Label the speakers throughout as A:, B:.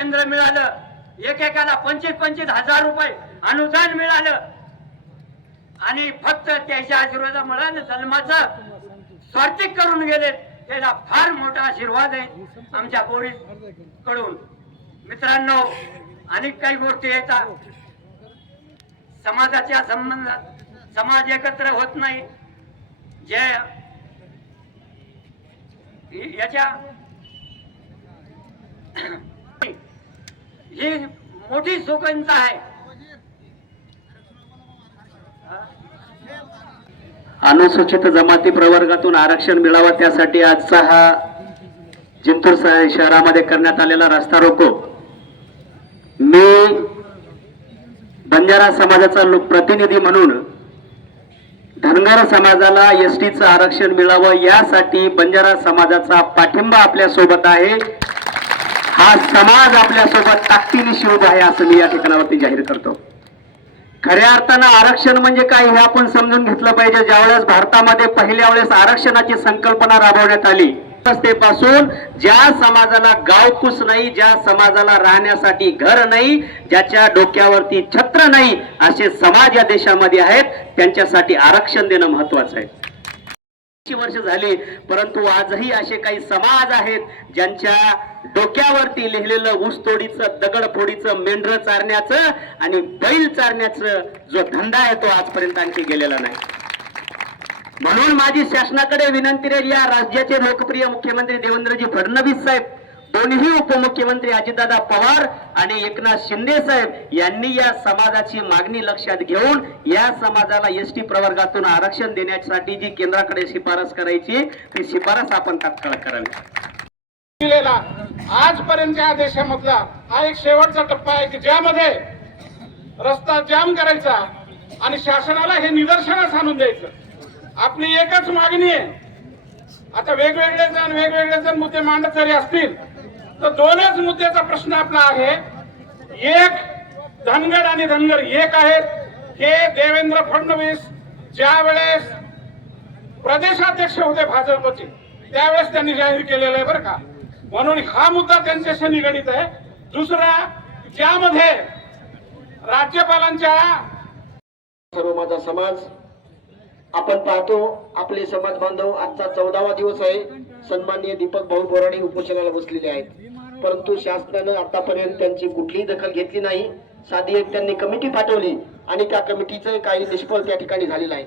A: केंद्र मिळालं. एकेकाला पंचवीस पंचवीस हजार रुपये अनुदान मिळालं. आणि फक्त त्याच्या आशीर्वादामुळे मला जन्माचं स्वार्थिक करून गेले. त्याला फार मोठा आशीर्वाद आहे आमच्या पोलीसकडून मित्रांनो अनेक काही गोष्टी येतात. समाजाच्या संबंधात समाज एकत्र होत नाही. जे याच्या ही मोठी सुगंध आहे.
B: अनुसूचित जमाती प्रवर्गातून आरक्षण मिळावं त्यासाठी आजचा हा जिंतूर शहरामध्ये करण्यात आलेला रस्ता रोको. मी बंजारा समाजाचा लोक प्रतिनिधी म्हणून धनगर समाजाला एस टीचं आरक्षण मिळावं यासाठी बंजारा समाजाचा पाठिंबा आपल्यासोबत आहे. हा समाज आपल्यासोबत ताकदीनिशी उभा आहे असं मी या ठिकाणावरती जाहीर करतो. खऱ्या अर्थानं आरक्षण म्हणजे काय हे आपण समजून घेतलं पाहिजे. ज्यावेळेस भारतामध्ये पहिल्या वेळेस आरक्षणाची संकल्पना राबवण्यात आली पासून ज्या समाजाला गावकुस नाही ज्या समाजाला राहण्यासाठी घर नाही ज्याच्या डोक्यावरती छत्र नाही असे समाज या देशामध्ये आहेत त्यांच्यासाठी आरक्षण देणं महत्वाचं आहे. वर्ष झाले परंतु आजही असे काही समाज आहेत ज्यांच्या डोक्यावरती लिहिलेलं ऊसतोडीचं दगडफोडीचं मेंढर चारण्याचं आणि बैल चारण्याचं जो धंदा आहे तो आजपर्यंत आणखी गेलेला नाही. म्हणून माझी शासनाकडे विनंती राहील या राज्याचे लोकप्रिय मुख्यमंत्री देवेंद्रजी फडणवीस साहेब दोन्ही उपमुख्यमंत्री अजितदादा पवार आणि एकनाथ शिंदे साहेब यांनी या समाजाची मागणी लक्षात घेऊन या समाजाला एस टी प्रवर्गातून आरक्षण देण्यासाठी जी केंद्राकडे शिफारस करायची ती शिफारस आपण तात्काळ करावी.
C: दिलेला. आजपर्यंत या देशामधला हा एक शेवटचा टप्पा आहे की ज्यामध्ये रस्ता जाम करायचा आणि शासनाला हे निदर्शनास आणून द्यायचं. आपली एकच मागणी आहे. आता वेगवेगळे जण वेगवेगळे जण मुद्दे मांडत जरी असतील तर दोनच मुद्द्याचा प्रश्न आपला आहे. एक धनगड आणि धनगर एक आहेत. हे देवेंद्र फडणवीस ज्या वेळेस प्रदेशाध्यक्ष होते भाजपचे त्यावेळेस त्यांनी जाहीर केलेलं आहे बरं का. म्हणून हा मुद्दा त्यांच्याशी निगडीत आहे. दुसरा ज्यामध्ये राज्यपालांच्या
D: सर्व माझा समाज आपण पाहतो आपले समाज बांधव आजचा चौदावा दिवस आहे. सन्माननीय दीपक भाऊ बोराडे उपोषणाला बसलेले आहेत. परंतु शासनानं आतापर्यंत त्यांची कुठलीही दखल घेतली नाही. साधी एक त्यांनी कमिटी पाठवली आणि त्या कमिटीचं काही निष्फळ त्या ठिकाणी झालेलं आहे.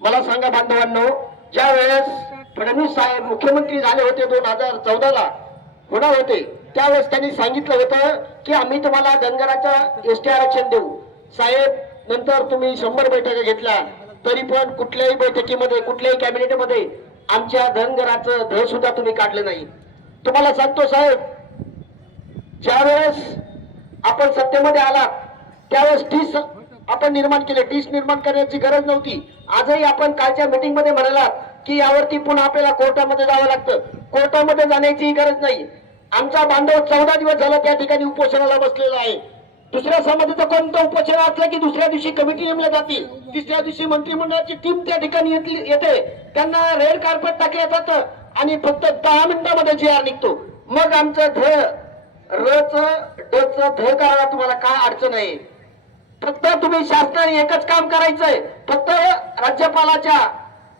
D: मला सांगा बांधवांनो ज्या वेळेस फडणवीस साहेब मुख्यमंत्री झाले होते दोन हजार चौदाला होणार होते. त्यावेळेस त्यांनी सांगितलं होतं की आम्ही तुम्हाला धनगराचं एस टी आरक्षण देऊ. साहेब नंतर तुम्ही शंभर बैठका घेतल्या. तरी पण कुठल्याही बैठकीमध्ये कुठल्याही कॅबिनेटमध्ये आमच्या धनगराचं ध सुद्धा तुम्ही काढलं नाही. तुम्हाला सांगतो साहेब ज्यावेळेस आपण सत्तेमध्ये आलात त्यावेळेस तीस आपण निर्माण केले. टीस निर्माण करण्याची गरज नव्हती. आजही आपण कालच्या मीटिंगमध्ये म्हणालात की यावरती पुन्हा आपल्याला कोर्टामध्ये जावं लागतं. कोर्टामध्ये जाण्याची गरज नाही. आमचा बांधव चौदा दिवस झाला त्या ठिकाणी उपोषणाला बसलेला आहे. दुसऱ्या समाजाचं कोणतं उपोषण असलं की दुसऱ्या दिवशी कमिटी नेमल्या जातील? तिसऱ्या दिवशी मंत्रिमंडळाची टीम त्या ठिकाणी येते. त्यांना रेड कार्पेट टाकलं जातं आणि फक्त दहा मिनिटामध्ये जी आर निघतो. मग आमचं ध रच डच ध करायला तुम्हाला काय अडचण आहे? फक्त तुम्ही शासनाने एकच काम करायचंय. फक्त राज्यपालाच्या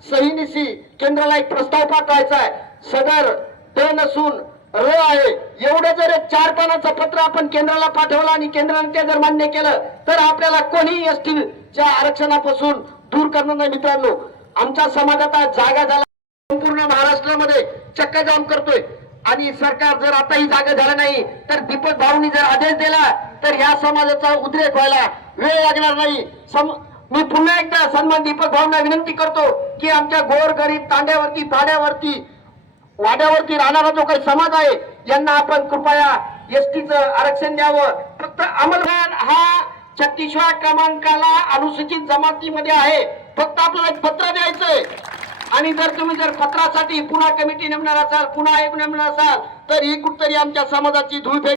D: सहीनिशी केंद्राला एक प्रस्ताव पाठवायचा आहे सदर ड नसून र आहे. एवढं जर एक चार पानाचं पत्र आपण केंद्राला पाठवलं आणि केंद्राने ते जर मान्य केलं तर आपल्याला कोणी एस ज्या आरक्षणापासून दूर करणार नाही मित्रांनो. आमच्या समाजात आज जागा झाला. संपूर्ण महाराष्ट्रामध्ये चक्का जाम करतोय.
E: आणि सरकार जर आताही जागा झालं नाही तर दीपक भाऊनी जर आदेश दिला तर ह्या समाजाचा उद्रेक व्हायला वेळ लागणार नाही. सम मी पुन्हा एकदा सन्मान दीपक भाऊंना विनंती करतो की आमच्या गोर गरीब तांड्यावरती पाड्यावरती वाड्यावरती राहणारा जो काही समाज आहे यांना आपण कृपया एसटीचं आरक्षण द्यावं. फक्त अंमलदार हा छत्तीसव्या क्रमांकाला अनुसूचित जमातीमध्ये आहे. फक्त आपल्याला एक पत्र द्यायचंय. आणि जर तुम्ही जर पत्रासाठी पुन्हा कमिटी नेमणार असाल पुन्हा एक नेमणार असाल तर ही कुठतरी आमच्या समाजाची धूळफेक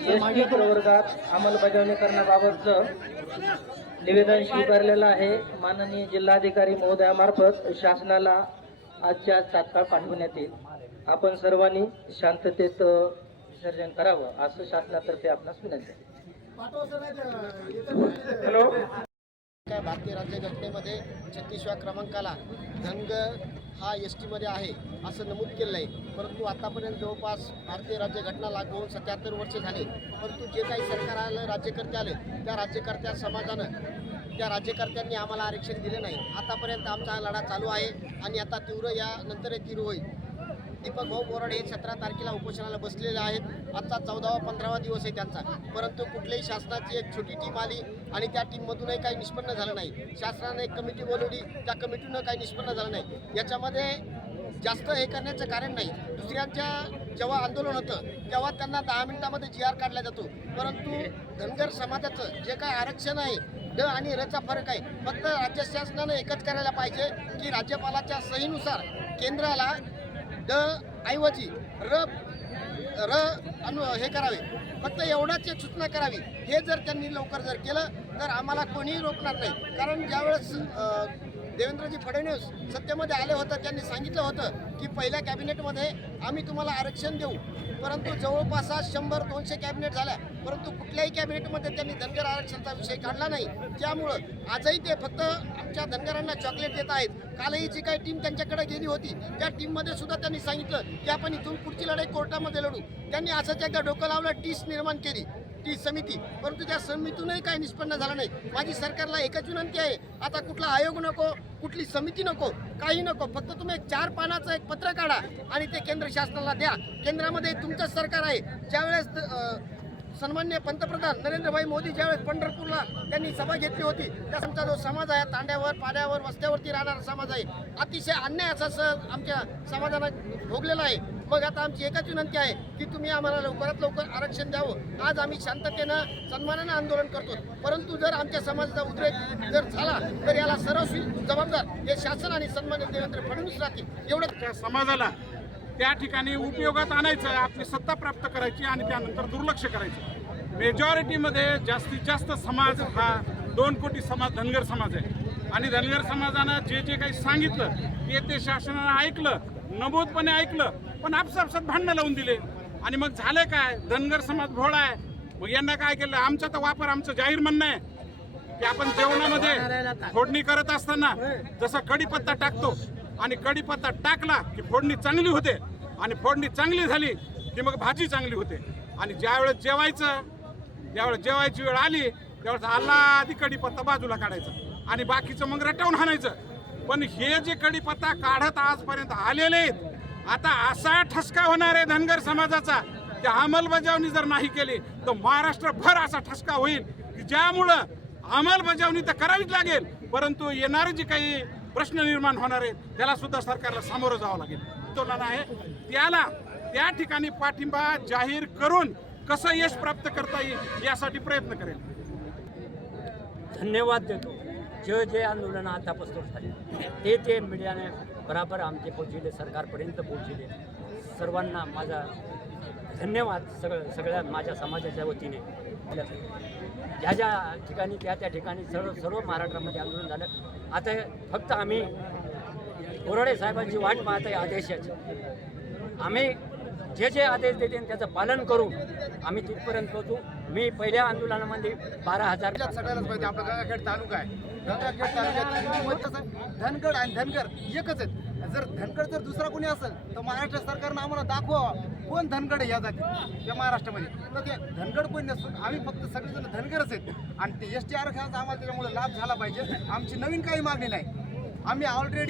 F: एसटी प्रवर्गात अंमलबजावणी करण्याबाबतचं निवेदन स्वीकारलेलं आहे. माननीय जिल्हाधिकारी महोदयामार्फत शासनाला आजच्या आज तात्काळ पाठवण्यात येईल. आपण सर्वांनी शांततेत विसर्जन करावं असं शासनातर्फे आपणास विनंती
C: हॅलो?
D: काय भारतीय राज्यघटनेमध्ये छत्तीसव्या क्रमांकाला धनग हा एस टीमध्ये आहे असं नमूद केलेलं आहे. परंतु आतापर्यंत जवळपास भारतीय राज्यघटना लागू होऊन सत्याहत्तर वर्ष झाले. परंतु जे काही सरकार आलं राज्यकर्ते आले त्या राज्यकर्त्या समाजानं त्या राज्यकर्त्यांनी आम्हाला आरक्षण दिले नाही. आतापर्यंत आमचा हा लढा चालू आहे आणि आता तीव्र या नंतर तीव्र होईल. दीपक भाऊ बोराडे हे सतरा तारखेला उपोषणाला बसलेले आहेत. आजचा चौदावा पंधरावा दिवस आहे त्यांचा. परंतु कुठल्याही शासनाची एक छोटी टीम आली आणि त्या टीममधूनही काही निष्पन्न झालं नाही. शासनाने एक कमिटी बोलवली त्या कमिटीनं काही निष्पन्न झालं नाही. याच्यामध्ये जास्त हे करण्याचं कारण नाही. दुसऱ्यांच्या जेव्हा आंदोलन होतं तेव्हा त्यांना दहा मिनिटामध्ये जी आर काढला जातो. परंतु धनगर समाजाचं जे काय आरक्षण आहे ड आणि रचा फरक आहे फक्त राज्य शासनानं एकच करायला पाहिजे की राज्यपालाच्या सहीनुसार केंद्राला द ऐवजी र र अनु हे करावे. फक्त एवढाच एक सूचना करावी. हे जर त्यांनी लवकर जर केलं तर आम्हाला कोणीही रोखणार नाही. कारण ज्यावेळेस देवेंद्रजी फडणवीस सत्तेमध्ये आले होते त्यांनी सांगितलं होतं की पहिल्या कॅबिनेटमध्ये आम्ही तुम्हाला आरक्षण देऊ. परंतु जवळपास आज शंभर दोनशे कॅबिनेट झाल्या. परंतु कुठल्याही कॅबिनेटमध्ये त्यांनी धनगर आरक्षणाचा विषय काढला नाही. त्यामुळं आजही ते फक्त आमच्या धनगरांना चॉकलेट देत आहेत. कालही जी काही टीम त्यांच्याकडे गेली होती त्या टीममध्ये सुद्धा त्यांनी सांगितलं की आपण इथून पुढची लढाई कोर्टामध्ये लढू. त्यांनी असंच एकदा डोकं लावलं टीस निर्माण केली. ती समिती. परंतु त्या समितीतूनही काही निष्पन्न झालं नाही. माझी सरकारला एकच विनंती आहे आता कुठला आयोग नको कुठली समिती नको काही नको फक्त तुम्ही एक चार पानाचं एक पत्र काढा आणि ते केंद्र शासनाला द्या. केंद्रामध्ये तुमचं सरकार आहे. ज्यावेळेस सन्मान्य पंतप्रधान नरेंद्रभाई मोदी ज्यावेळेस पंढरपूरला त्यांनी सभा घेतली होती त्या आमचा जो समाज आहे तांड्यावर पाड्यावर वस्त्यावरती राहणारा समाज आहे अतिशय अन्याय असा सर आमच्या समाजाला भोगलेला आहे. मग आता आमची एकच विनंती आहे की तुम्ही आम्हाला लवकरात लवकर आरक्षण द्यावं. आज आम्ही शांततेनं सन्मानानं आंदोलन करतो परंतु जर आमच्या समाजाचा उद्रेक जर झाला तर याला सर्वस्वी जबाबदार हे शासन आणि सन्मान्य देवेंद्र फडणवीस राहतील. एवढं
C: त्या समाजाला त्या ठिकाणी उपयोगात आणायचं आपली सत्ता प्राप्त करायची आणि त्यानंतर दुर्लक्ष करायचं. मेजॉरिटीमध्ये जास्तीत जास्त समाज हा दोन कोटी समाज धनगर समाज आहे. आणि धनगर समाजानं जे जे काही सांगितलं ते ते शासनानं ऐकलं नमूदपणे ऐकलं. पण आपसापसात भांडणं लावून दिले. आणि मग झालं काय? धनगर समाज भोळा आहे. मग यांना काय केलं? आमचा तर वापर आमचं जाहीर म्हणणं आहे की आपण जेवणामध्ये फोडणी करत असताना जसा कढीपत्ता टाकतो आणि कढीपत्ता टाकला की फोडणी चांगली होते आणि फोडणी चांगली झाली की मग भाजी चांगली होते. आणि ज्यावेळेस जेवायचं ज्यावेळेस जेवायची वेळ आली त्यावेळेस आला आधी कढीपत्ता बाजूला काढायचा आणि बाकीचं मग रटवून हाणायचं पण हे जे कढीपत्ता काढत आजपर्यंत आलेले आहेत आता असा ठसका होणार आहे धनगर समाजाचा की अंमलबजावणी जर नाही केली तर महाराष्ट्रभर असा ठसका होईल की ज्यामुळं अंमलबजावणी तर करावीच लागेल परंतु येणारे जे काही प्रश्न निर्माण होणार आहेत त्याला सुद्धा सरकारला सामोरं जावं लागेल. आंदोलन आहे. त्याला त्या ठिकाणी पाठिंबा जाहीर करून कसं यश प्राप्त करता येईल यासाठी प्रयत्न करेल.
A: धन्यवाद देतो. जे जे आंदोलन आतापासून झाले. ते ते मीडियाने बराबर आमचे पोचविले सरकारपर्यंत पोचविले सर्वांना माझा धन्यवाद सगळं सगळ्या माझ्या समाजाच्या वतीने. ज्या ज्या ठिकाणी त्या त्या ठिकाणी सर्व सर्व महाराष्ट्रामध्ये आंदोलन झालं. आता फक्त आम्ही बोराडे साहेबांची वाट पाहत आहे आदेशाची. आम्ही जे जे आदेश देते त्याचं पालन करू आम्ही तिथपर्यंत पोहोचू. मी पहिल्या आंदोलनामध्ये बारा हजार
D: सगळ्यालाच माहिती आपला गंगाखेड तालुका आहे. गंगाखेड तालुक्यात धनगड आणि धनगर एकच आहेत.
G: जर धनगड जर दुसरा कोणी असेल तर महाराष्ट्र सरकारनं आम्हाला दाखवा कोण धनगड आहे या जाती या महाराष्ट्रामध्ये. तर ते धनगड कोण नसून आम्ही फक्त सगळेजण धनगरच आहेत. आणि ते एस टी आरक्षणाचा आम्हाला त्याच्यामुळे लाभ झाला पाहिजे. आमची नवीन काही मागणी नाही. आम्ही ऑलरेडी